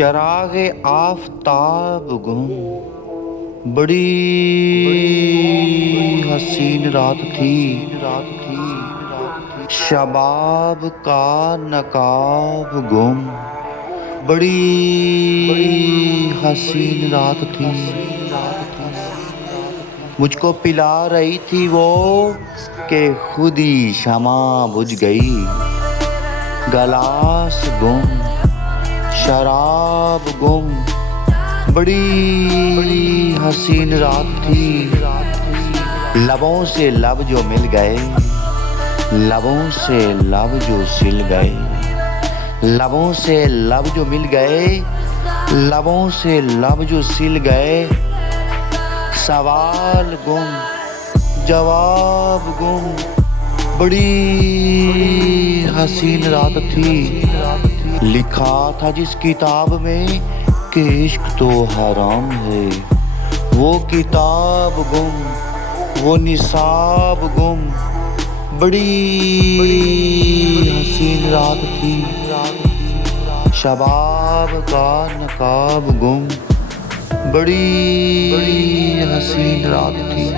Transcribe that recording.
چراغ آفتاب گم، بڑی حسین رات تھی، شباب کا نقاب گم، بڑی حسین رات تھی۔ مجھ کو پلا رہی تھی وہ کہ خود ہی شمع بجھ گئی، گلاس گم، شراب گم، بڑی حسین رات تھی۔ لبوں سے لب جو مل گئے، لبوں سے لب جو سل گئے، لبوں سے لب جو مل گئے، لبوں سے لب جو سل گئے، سوال گم، جواب گم، بڑی حسین رات تھی۔ لکھا تھا جس کتاب میں کہ عشق تو حرام ہے، وہ کتاب گم، وہ نصاب گم، بڑی حسین رات تھی۔ شباب کا نقاب گم، بڑی حسین رات تھی۔